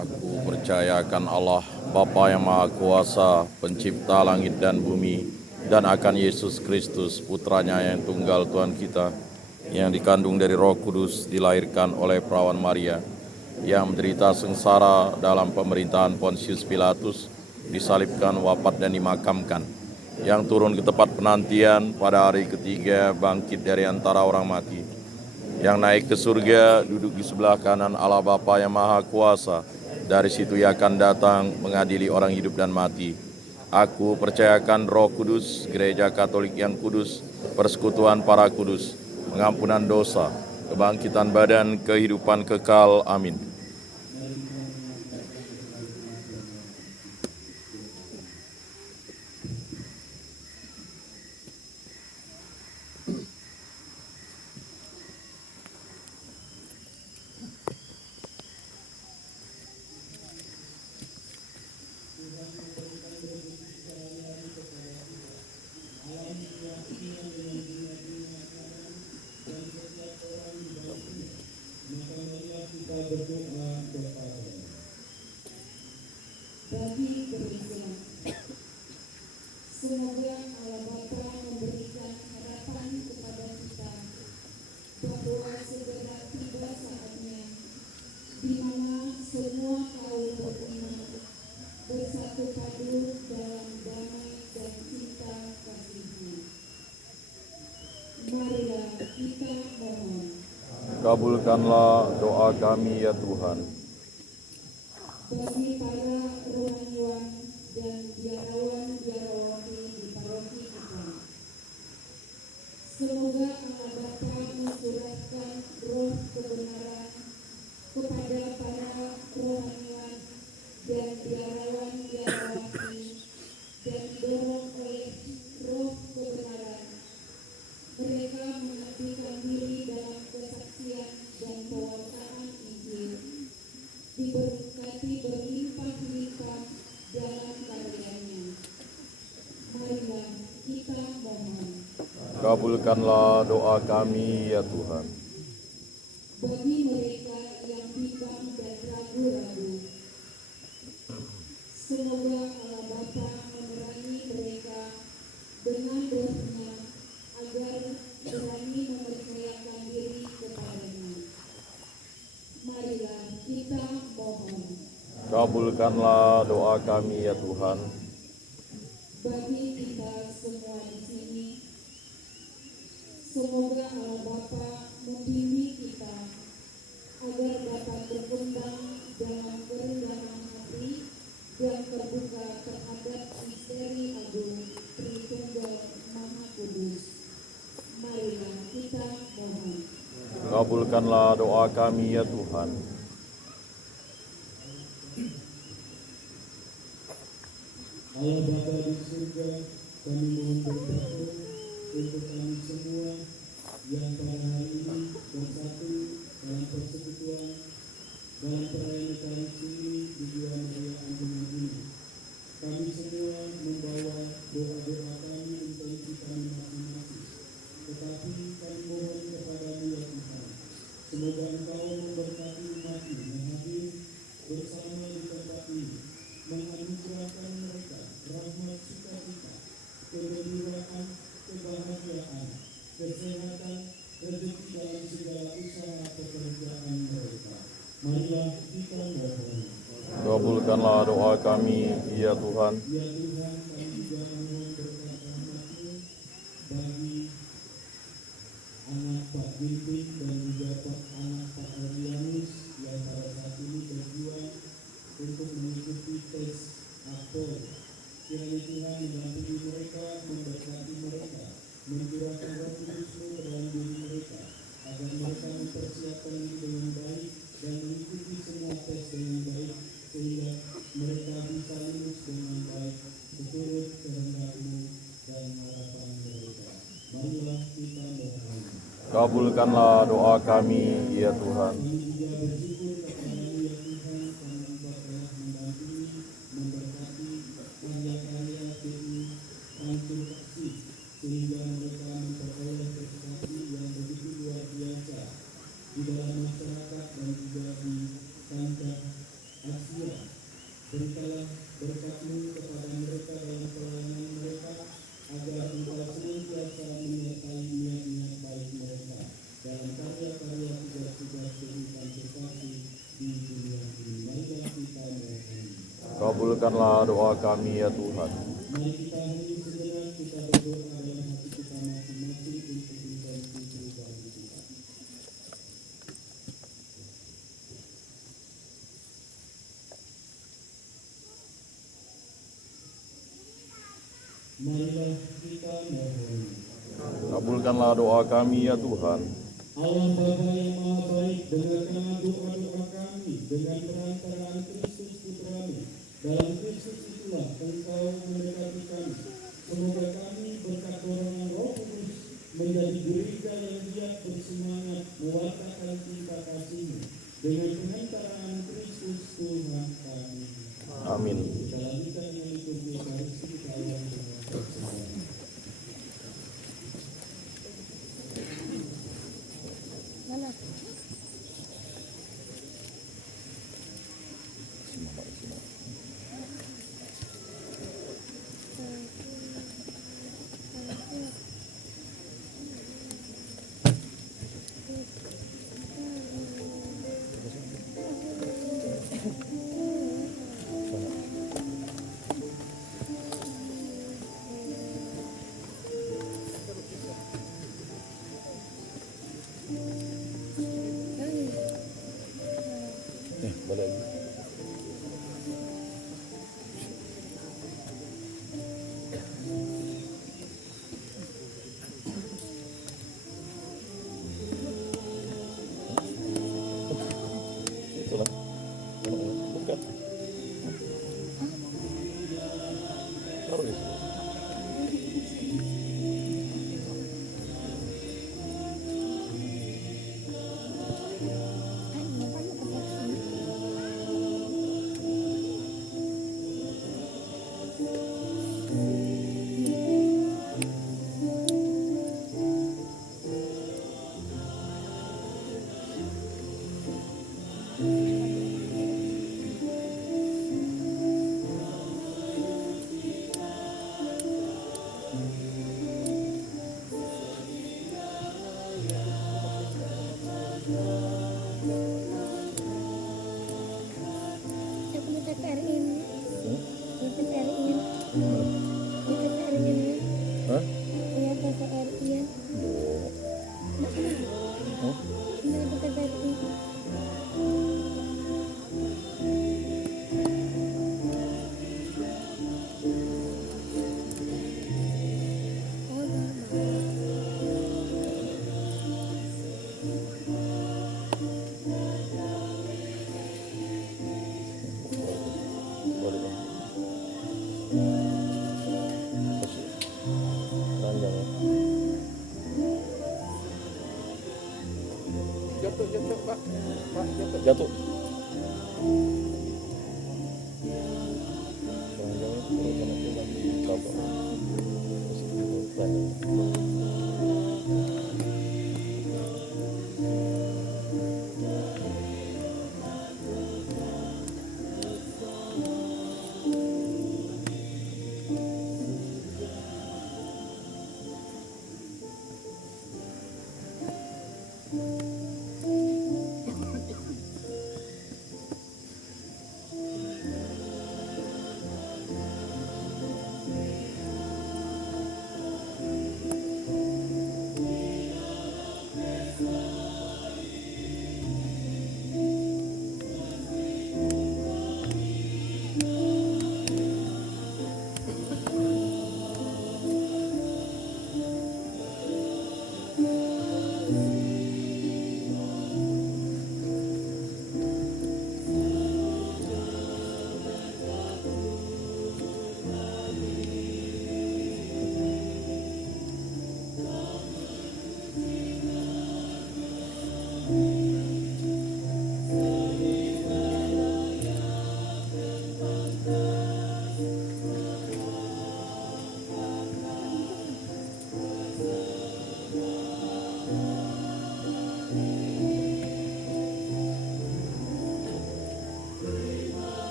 Aku percaya akan Allah, Bapa yang Maha Kuasa, pencipta langit dan bumi, dan akan Yesus Kristus, putranya yang tunggal Tuhan kita, yang dikandung dari Roh Kudus, dilahirkan oleh perawan Maria, yang menderita sengsara dalam pemerintahan Pontius Pilatus, disalibkan, wafat dan dimakamkan, yang turun ke tempat penantian pada hari ketiga, bangkit dari antara orang mati, yang naik ke surga, duduk di sebelah kanan Allah Bapa yang Maha Kuasa. Dari situ ia akan datang mengadili orang hidup dan mati. Aku percayakan Roh Kudus, Gereja Katolik yang kudus, persekutuan para kudus, pengampunan dosa, kebangkitan badan, kehidupan kekal. Amin. Bagi gereja, semoga Allah Bapa memberikan harapan kepada kita bahwa segera tiba saatnya di mana semua kaum beriman bersatu padu dalam damai dan cinta kasih-Nya. Marilah kita mohon. Kabulkanlah doa kami ya Tuhan. Bagi para rohaniwan dan biarawan-biarawati di paroki kita, semoga Allah Bapa mencurahkan roh kebenaran kepada para rohaniwan dan biarawan-biarawati, dan didorong oleh roh kebenaran mereka mengabdikan diri dalam kesaksian dan pewartaan Injil, diberkati berlimpah-limpah dalam karyanya. Marilah kita mohon. Kabulkanlah doa kami ya Tuhan. Bagi mereka yang bimbang dan ragu-ragu, semoga Allah Bapa memerangi mereka dengan roh-Nya agar berani mempercayakan diri kepada-Nya. Marilah kita mohon. Kabulkanlah doa kami ya Tuhan. Bagi kita semua di sini, semoga Allah Bapa membimbing kita agar dapat berkembang dalam kerendahan hati dan terbuka terhadap misteri agung Tritunggal Maha Kudus. Marilah kita mohon. Kabulkanlah doa kami ya Tuhan. Allah Bapa di surga, kami mohon berkat-Mu untuk kami semua yang pada hari ini bersatu dalam persekutuan dalam perayaan Ekaristi ini di bulan Raya Anjungan ini. Kami semua membawa doa-doa kami intensi kami masing-masing. Tetapi kami mohon kepada-Mu ya Tuhan, semoga Engkau memberkati umat-Mu yang hadir bersama di tempat ini, menganugerahkan mereka rahmat sukacita, kegembiraan, kebahagiaan, kesehatan, rezeki dalam segala usaha pekerjaan mereka. Marilah kita mohon. Kabulkanlah doa kami ya Tuhan. Ya Tuhan, kami juga mohon berkat rahmat-Mu bagi anak Pak Ginting dan juga anak Pak Orlianus yang pada saat ini berjuang untuk mengikuti tes APOL. Kiranya Tuhan mendampingi mereka, memberkati mereka, mencurahkan Roh Kudus-Mu ke dalam diri mereka, agar mereka mempersiapkan diri dengan baik dan mengikuti semua tes dengan baik, sehingga mereka bisa lulus dengan baik seturut kehendak-Mu dan harapan mereka. Marilah kita mohon. Kabulkanlah doa kami ya Tuhan. Kami juga bersyukur kepada-Mu ya Tuhan, karena Engkau telah mendampingi, memberkati karya-karya TU Hancur Kasih, sehingga mereka memperoleh prestasi yang begitu luar biasa di dalam masyarakat dan juga di kancah Asia Kabulkanlah doa kami ya Tuhan. Mari kita hari segera kita berdoa dalam hati kita masing-masing untuk intensi perubahan kita. Marilah kita mohon. Kabulkanlah doa kami ya Tuhan. Allah Bapa yang Maha Baik, dengarkanlah doa-doa kami dengan perantaraan Kristus Putra-Mu. Dalam Kristus itulah Engkau mendekati kami. Semoga kami berkat dorongan Roh Kudus menjadi gereja yang giat bersemangat mewartakan cinta kasih-Mu dengan perantaraan Kristus Tuhan kami. Amin. Kita lanjutkan dengan liturgi Ekaristi kita awali dengan bersemangat. Jatuh.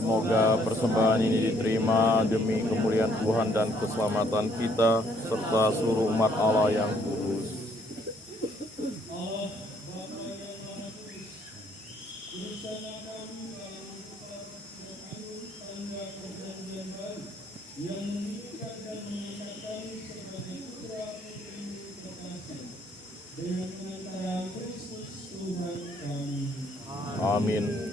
Semoga persembahan ini diterima demi kemuliaan Tuhan dan keselamatan kita, serta seluruh umat Allah yang kudus. yang mengikat dan mengikat kami sebagai putra putri terkasih dengan pengantaran Kristus Tuhan kami. Amin.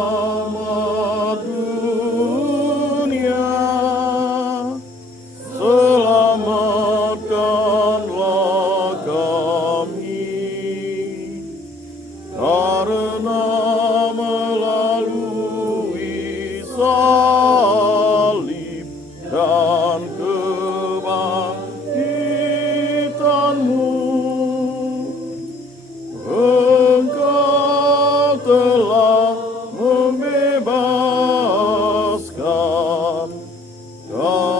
Penyelamat dunia, selamatkanlah kami, karena melalui salib dan kebangkitan-Mu, Engkau telah membebaskan kami.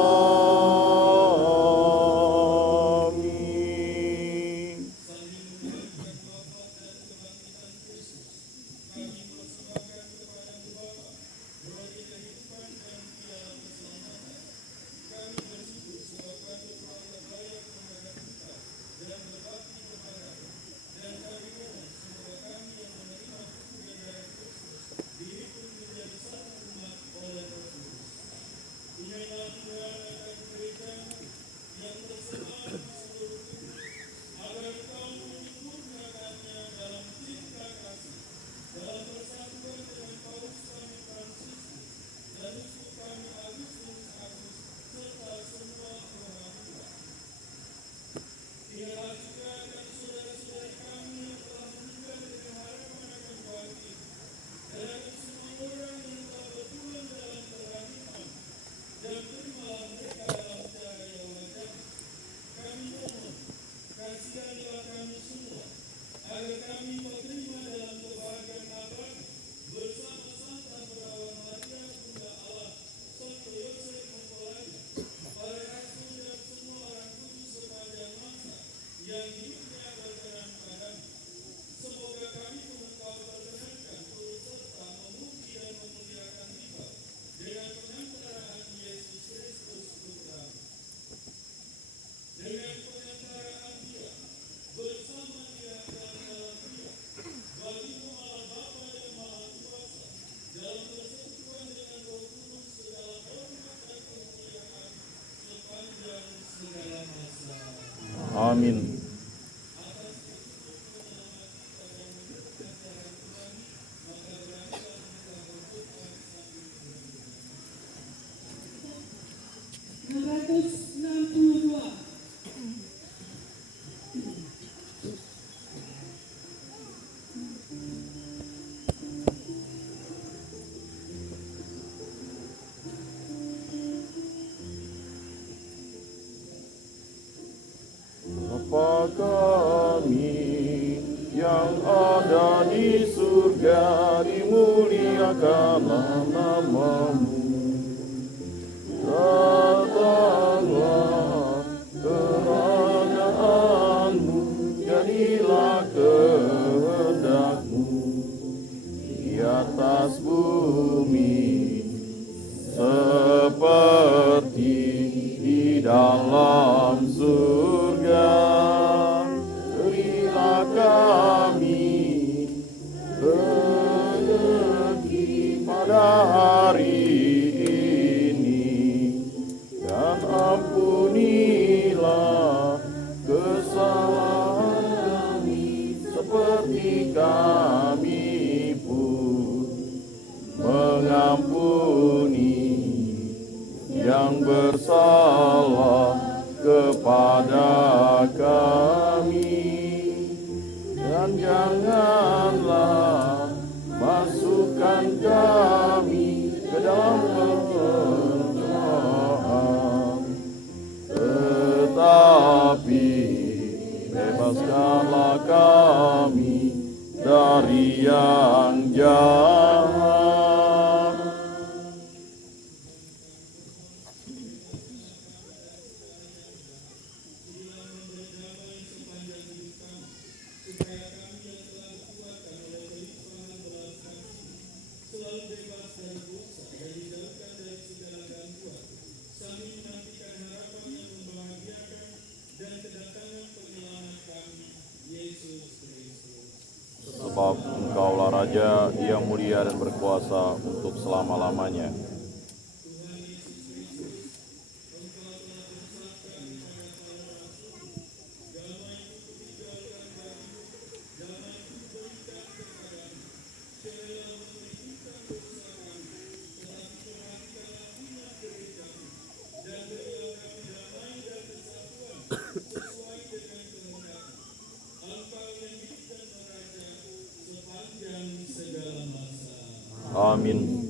Amin. Bapa kami yang ada di surga, dimuliakanlah nama-Mu. Datanglah kerajaan-Mu, jadilah kehendak-Mu di atas bumi seperti di dalam surga. Berilah kami rezeki pada hari ini, dan ampunilah kesalahan kami seperti kami pun mengampuni yang bersalah kepada kami, dan janganlah masukkan bebaskanlah kami dari yang jahat. Sebab Engkaulah Raja yang mulia dan berkuasa untuk selama-lamanya. Amin.